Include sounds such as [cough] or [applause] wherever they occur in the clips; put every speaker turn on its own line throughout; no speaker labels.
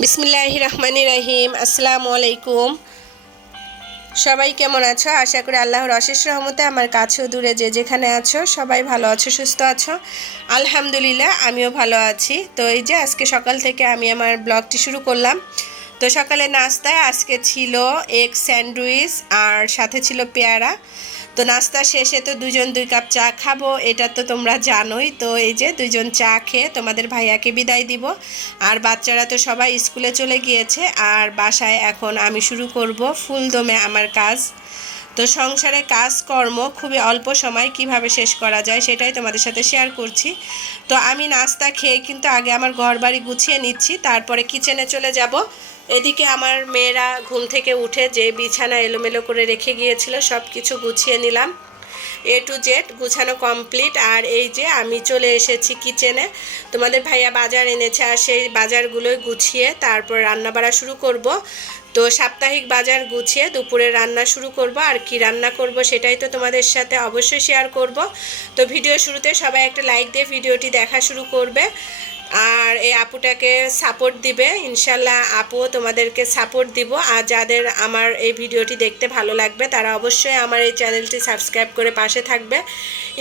বিসমিল্লাহ রহমান রাহিম, আসসালামু আলাইকুম। সবাই কেমন আছো? আশা করি আল্লাহর অশেষ রহমতে আমার কাছেও দূরে যে যেখানে আছো, সবাই ভালো আছো, সুস্থ আছো। আলহামদুলিল্লাহ, আমিও ভালো আছি। তো এই যে আজকে সকাল থেকে আমি আমার ব্লগটি শুরু করলাম। তো সকালে নাস্তায় আজকে ছিল এগ স্যান্ডউইচ আর সাথে ছিল পেয়ারা। তো নাস্তা শেষে তো দুজন দুই কাপ চা খাব, এটা তো তোমরা জানোই। তো এই যে দুজন চা খেয়ে তোমাদের ভাইয়াকে বিদায় দিব। আর বাচ্চারা তো সবাই স্কুলে চলে গিয়েছে, আর বাসায় এখন আমি শুরু করব ফুলদমে আমার কাজ। তো সংসারে কাজকর্ম খুবই অল্প সময় কীভাবে শেষ করা যায় সেটাই তোমাদের সাথে শেয়ার করছি। তো আমি নাস্তা খেয়ে কিন্তু আগে আমার ঘর বাড়ি গুছিয়ে নিচ্ছি, তারপরে কিচেনে চলে যাব। এদিকে আমার মেয়েরা ঘুম থেকে উঠে যে বিছানা এলোমেলো করে রেখে গিয়েছিল সব কিছু গুছিয়ে নিলাম। এ টু জেড গুছানো কমপ্লিট আর এই যে আমি চলে এসেছি কিচেনে তোমাদের ভাইয়া বাজার এনেছে, আর সেই বাজারগুলোই গুছিয়ে তারপর রান্না বাড়া শুরু করব। তো সাপ্তাহিক বাজার গুছিয়ে দুপুরে রান্না শুরু করব, আর কি রান্না করব সেটাই তো তোমাদের সাথে অবশ্যই শেয়ার করব। তো ভিডিও শুরুতে সবাই একটা লাইক দিয়ে ভিডিওটি দেখা শুরু করবে। আর এই আপুটাকে সাপোর্ট দিবে। ইনশাল্লাহ আপু তোমাদেরকে সাপোর্ট দিব। আর যাদের আমার এই ভিডিওটি দেখতে ভালো লাগবে, তারা অবশ্যই আমার এই চ্যানেলটি সাবস্ক্রাইব করে পাশে থাকবে।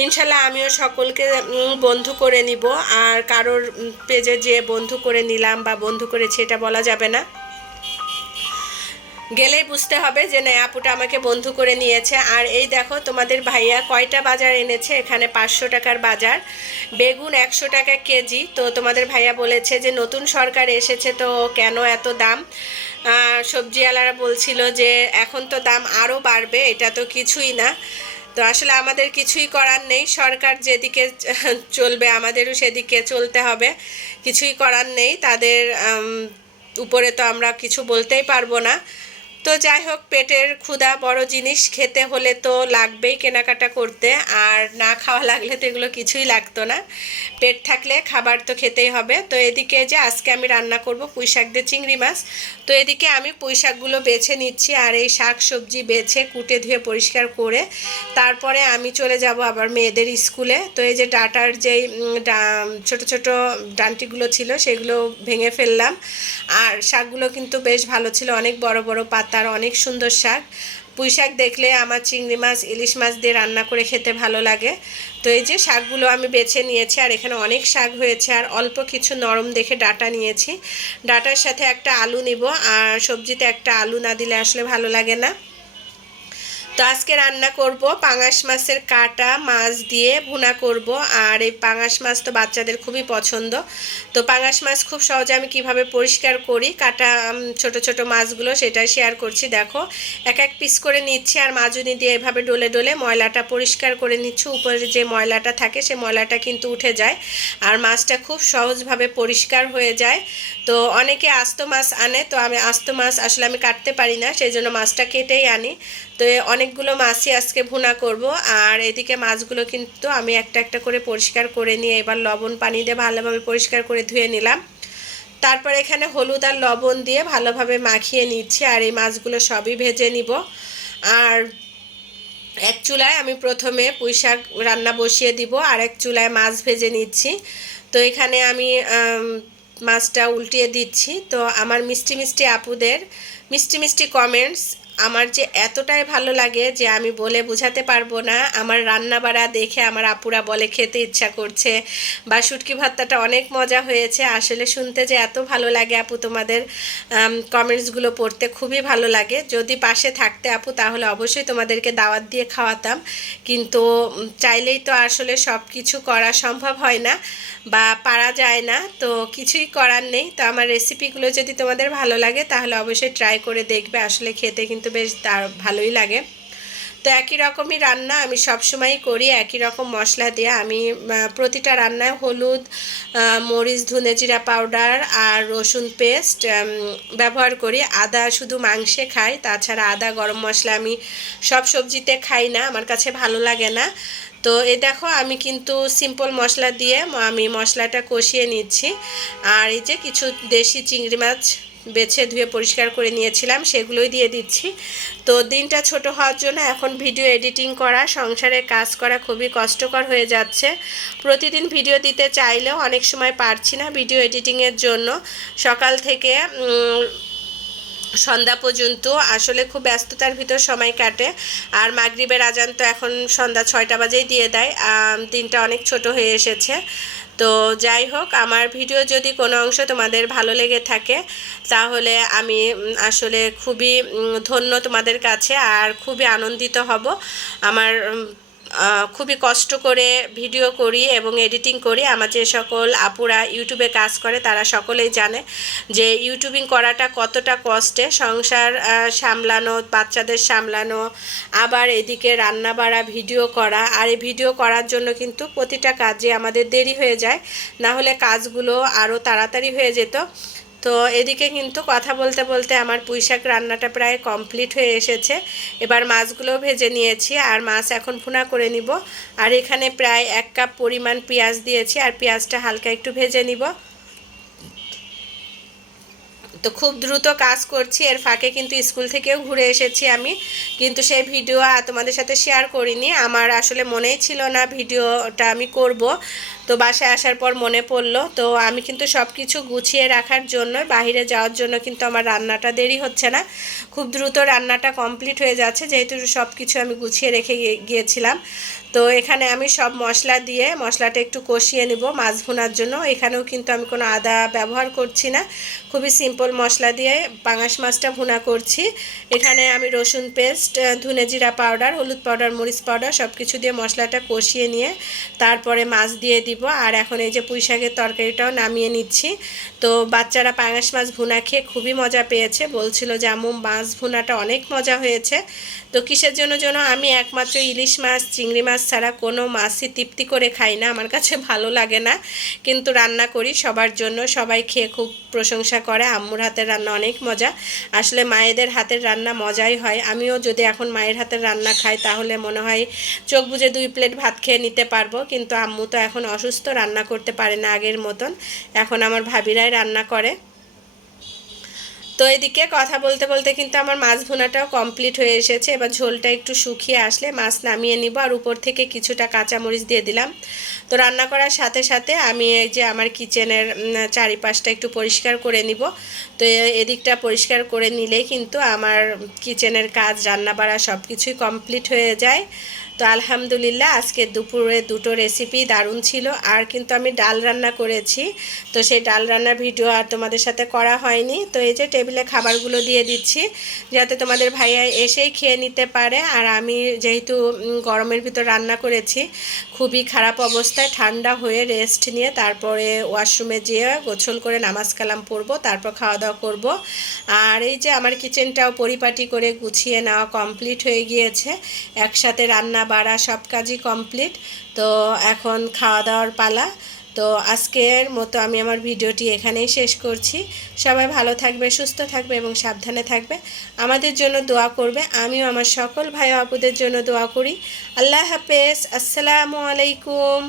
ইনশাল্লাহ আমিও সকলকে বন্ধু করে নিব। আর কারোর পেজে যে বন্ধু করে নিলাম বা বন্ধু করেছি, এটা বলা যাবে না। গেলেই বুঝতে হবে যে না আপুটা আমাকে বন্ধু করে নিয়েছে। আর এই দেখো, তোমাদের ভাইয়া কয়টা বাজার এনেছে? এখানে পাঁচশো টাকার বাজার, বেগুন একশো টাকা কেজি। তো তোমাদের ভাইয়া বলেছে যে নতুন সরকার এসেছে, তো কেন এত দাম? সবজিওয়ালারা বলছিল যে এখন তো দাম আরও বাড়বে, এটা তো কিছুই না। তো আসলে আমাদের কিছুই করার নেই, সরকার যেদিকে [laughs] চলবে আমাদেরও সেদিকে চলতে হবে। কিছুই করার নেই, তাদের উপরে তো আমরা কিছু বলতেই পারব না। তো যাই হোক, পেটের ক্ষুধা বড় জিনিস, খেতে হলে তো লাগবেই কেনাকাটা করতে, আর না খাওয়া লাগলে তো এগুলো কিছুই লাগতো না। পেট থাকলে খাবার তো খেতেই হবে। তো এদিকে যে আজকে আমি রান্না করব পুঁই শাক দিয়ে চিংড়ি মাছ। তো এদিকে আমি পুঁই শাকগুলো বেছে নিচ্ছি, আর এই শাক সবজি বেছে কুটে ধুয়ে পরিষ্কার করে তারপরে আমি চলে যাব আবার মেয়েদের স্কুলে। তো এই যে ডাটার যেই ছোট ছোট ডান্টিগুলো ছিল সেগুলো ভেঙে ফেললাম। আর শাকগুলো কিন্তু বেশ ভালো ছিল, অনেক বড় বড় পাতার অনেক সুন্দর শাক। পুঁই শাক দেখলে আমার চিংড়ি মাছ, ইলিশ মাছ দিয়ে রান্না করে খেতে ভালো লাগে। তো এই যে শাকগুলো আমি বেছে নিয়েছি, আর এখানে অনেক শাক হয়েছে, আর অল্প কিছু নরম দেখে ডাটা নিয়েছি। ডাটার সাথে একটা আলু নিব, আর সবজিতে একটা আলু না দিলে আসলে ভালো লাগে না। তো আজকে রান্না করব পাঙাশ মাছের কাটা মাছ দিয়ে ভুনা করব। আর এই পাঙাশ মাছ তো বাচ্চাদের খুবই পছন্দ। তো পাঙাশ মাছ খুব সহজে আমি কীভাবে পরিষ্কার করি, কাটা ছোট ছোট মাছগুলো সেটাই শেয়ার করছি। দেখো, এক এক পিস করে নিচ্ছি আর মাজুনি দিয়ে এভাবে ডলে ডলে ময়লাটা পরিষ্কার করে নিচ্ছি। উপরে যে ময়লাটা থাকে সে ময়লাটা কিন্তু উঠে যায় আর মাছটা খুব সহজভাবে পরিষ্কার হয়ে যায়। তো অনেকে আস্ত মাছ আনে, তো আমি আস্ত মাছ আসলে আমি কাটতে পারি না, সেই জন্য মাছটা কেটেই আনি। তো অনেকগুলো মাছই আজকে ভুনা করব। আর এদিকে মাছগুলো কিন্তু আমি একটা একটা করে পরিষ্কার করে নিয়ে এবার লবণ পানি দিয়ে ভালোভাবে পরিষ্কার করে ধুয়ে নিলাম। তারপর এখানে হলুদ আর লবণ দিয়ে ভালোভাবে মাখিয়ে নিচ্ছি আর এই মাছগুলো সবই ভেজে নিব। আর এক চুলায় আমি প্রথমে পুঁই শাক রান্না বসিয়ে দিব আর এক চুলায় মাছ ভেজে নিচ্ছি। তো এখানে আমি মাছটা উল্টিয়ে দিচ্ছি। তো আমার মিষ্টি মিষ্টি আপুদের মিষ্টি মিষ্টি কমেন্টস আমার যে এতটাই ভালো লাগে যে আমি বলে বোঝাতে পারব না, আমার রান্না বাড়া দেখে আমার আপুরা বলে খেতে ইচ্ছা করছে বা শুটকি ভর্তাটা অনেক মজা হয়েছে। আসলে শুনতে যে এত ভালো লাগে আপু তোমাদের কমেন্টসগুলো পড়তে খুবই ভালো লাগে। যদি পাশে থাকতে আপু তাহলে অবশ্যই তোমাদেরকে দাওয়াত দিয়ে খাওয়াতাম। কিন্তু চাইলেই তো আসলে সব কিছু করা সম্ভব হয় না। বা পারা যায় না, তো কিছুই করার নেই। তো আমার রেসিপিগুলো যদি তোমাদের ভালো লাগে, তাহলে অবশ্যই ট্রাই করে দেখবে। আসলে খেতে কিন্তু বেশ ভালোই লাগে। তো একই রকমই রান্না আমি সবসময়ই করি, একই রকম মশলা দিয়ে আমি প্রতিটা রান্নায় হলুদ মরিচ, ধনে জিরা পাউডার আর রসুন পেস্ট ব্যবহার করি। আদা শুধু মাংসে খাই, তাছাড়া আদা গরম মশলা আমি সব সবজিতে খাই না, আমার কাছে ভালো লাগে না। তো এ দেখো, আমি কিন্তু সিম্পল মশলা দিয়ে আমি মশলাটা কষিয়ে নিচ্ছি। আর এই যে কিছু দেশি চিংড়ি মাছ বেছে ধুয়ে পরিষ্কার করে নিয়েছিলাম, সেগুলোই দিয়ে দিচ্ছি। তো দিনটা ছোট হওয়ার জন্য এখন ভিডিও এডিটিং করা সংসারের কাজ করা খুবই কষ্টকর হয়ে যাচ্ছে। প্রতিদিন ভিডিও দিতে চাইলেও অনেক সময় পারছি না ভিডিও এডিটিংয়ের জন্য। সকাল থেকে সন্ধ্যা পর্যন্ত। আসলে খুব ব্যস্ততার ভিতর সময় কাটে। আর মাগরিবের আজান তো এখন সন্ধ্যা ছয়টা বাজেই দিয়ে দেয়। দিনটা অনেক ছোট হয়ে এসেছে। তো যাই হোক, আমার ভিডিও যদি কোনো অংশ তোমাদের ভালো লেগে থাকে, তাহলে আমি আসলে খুবই ধন্য তোমাদের কাছে আর খুবই আনন্দিত হব। আমার খুবই কষ্ট করে ভিডিও করি এবং এডিটিং করি। আমার যে সকল আপুরা ইউটিউবে কাজ করে, তারা সকলেই জানে যে ইউটিউবিং করাটা কতটা কষ্টে। সংসার সামলানো, বাচ্চাদের সামলানো, আবার এদিকে রান্না বাড়া ভিডিও করা। আর এই ভিডিও করার জন্য কিন্তু প্রতিটা কাজে আমাদের দেরি হয়ে যায়। না হলে কাজগুলো আরও তাড়াতাড়ি হয়ে যেত। তো এদিকে কিন্তু কথা বলতে বলতে আমার পুঁইশাক রান্নাটা প্রায় কমপ্লিট হয়ে এসেছে। এবার মাছগুলো ভেজে নিয়েছি আর মাছ এখন ফুনা করে নিব। আর এখানে প্রায় এক কাপ পরিমাণ পেঁয়াজ দিয়েছি আর পেঁয়াজটা হালকা একটু ভেজে নিব। তো খুব দ্রুত কাজ করছি। এর ফাঁকে কিন্তু স্কুল থেকেও ঘুরে এসেছি আমি। কিন্তু সেই ভিডিও তোমাদের সাথে শেয়ার করিনি। আমার আসলে মনেই ছিল না ভিডিওটা আমি করব। তো বাসায় আসার পর মনে পড়ল। তো আমি কিন্তু সব কিছু গুছিয়ে রাখার জন্য, বাহিরে যাওয়ার জন্য কিন্তু আমার রান্নাটা দেরি হচ্ছে না। খুব দ্রুত রান্নাটা কমপ্লিট হয়ে যাচ্ছে, যেহেতু সব কিছু আমি গুছিয়ে রেখে গিয়েছিলাম। তো এখানে আমি সব মশলা দিয়ে, মশলাটা একটু কষিয়ে নিব মাছ ভুনার জন্য। এখানেও কিন্তু আমি কোনো আদা ব্যবহার করছি না। খুবই সিম্পল মশলা দিয়ে পাঙাশ মাছটা ভুনা করছি। এখানে আমি রসুন পেস্ট ধুনে জিরা পাউডার, হলুদ পাউডার, মরিচ পাউডার সব কিছু দিয়ে মশলাটা কষিয়ে নিয়ে তারপরে মাছ দিয়ে দিব। আর এখন এই যে পুঁই শাকের তরকারিটাও নামিয়ে নিচ্ছি। তো বাচ্চারা পাঙাশ মাছ ভুনা খেয়ে খুবই মজা পেয়েছে। বলছিল যে আমু মাছ ভুনাটা অনেক মজা হয়েছে। তো কিসের জন্য যেন আমি একমাত্র ইলিশ মাছ, চিংড়ি মাছ ছাড়া কোনো মাছই তৃপ্তি করে খাই না। আমার কাছে ভালো লাগে না। কিন্তু রান্না করি সবার জন্য। সবাই খেয়ে খুব প্রশংসা করে। আম্মুর হাতের রান্না অনেক মজা। আসলে মায়েদের হাতের রান্না মজাই হয়। আমিও যদি এখন মায়ের হাতের রান্না খাই, তাহলে মনে হয় চোখ বুঝে দুই প্লেট ভাত খেয়ে নিতে পারব। কিন্তু আম্মু তো এখন অসুস্থ, রান্না করতে পারে না আগের মতন। এখন আমার ভাবিরাই রান্না করে। তো এদিকে কথা বলতে বলতে কিন্তু আমার মাছ ভুনাটাও কমপ্লিট হয়ে এসেছে। এবার ঝোলটা একটু শুকিয়ে আসলে মাছ নামিয়ে নিব। আর উপর থেকে কিছুটা কাঁচামরিচ দিয়ে দিলাম। তো রান্না করার সাথে সাথে আমি এই যে আমার কিচেনের চারিপাশটা একটু পরিষ্কার করে নিব। তো এদিকটা পরিষ্কার করে নিলেই কিন্তু আমার কিচেনের কাজ রান্না বাড়া সব কিছুই কমপ্লিট হয়ে যায়। তো আলহামদুলিল্লাহ, আজকে দুপুরে দুটো রেসিপি দারুণ ছিল। আর কিন্তু আমি ডাল রান্না করেছি। তো সেই ডাল রান্নার ভিডিও আর তোমাদের সাথে করা হয়নি। তো এই যে টেবিলে খাবারগুলো দিয়ে দিচ্ছি, যাতে তোমাদের ভাইয়া এসেই খেয়ে নিতে পারে। আর আমি যেহেতু গরমের ভিতর রান্না করেছি, খুবই খারাপ অবস্থায় ঠান্ডা হয়ে রেস্ট নিয়ে তারপরে ওয়াশরুমে যেয়ে গোছল করে নামাজ কালাম পরবো তারপর খাওয়া দাওয়া করব। আর এই যে আমার কিচেনটাও পরিপাটি করে গুছিয়ে নেওয়া কমপ্লিট হয়ে গিয়েছে। একসাথে রান্না বাড়া সব কাজই কমপ্লিট তো এখন খাওয়া দাওয়ার পালা। তো আজকের মতো আমি আমার ভিডিওটি এখানেই শেষ করছি। সবাই ভালো থাকবে, সুস্থ থাকবে এবং সাবধানে থাকবে। আমাদের জন্য দোয়া করবে। আমিও আমার সকল ভাই আপুদের জন্য দোয়া করি। আল্লাহ হাফেজ। আসসালামু আলাইকুম।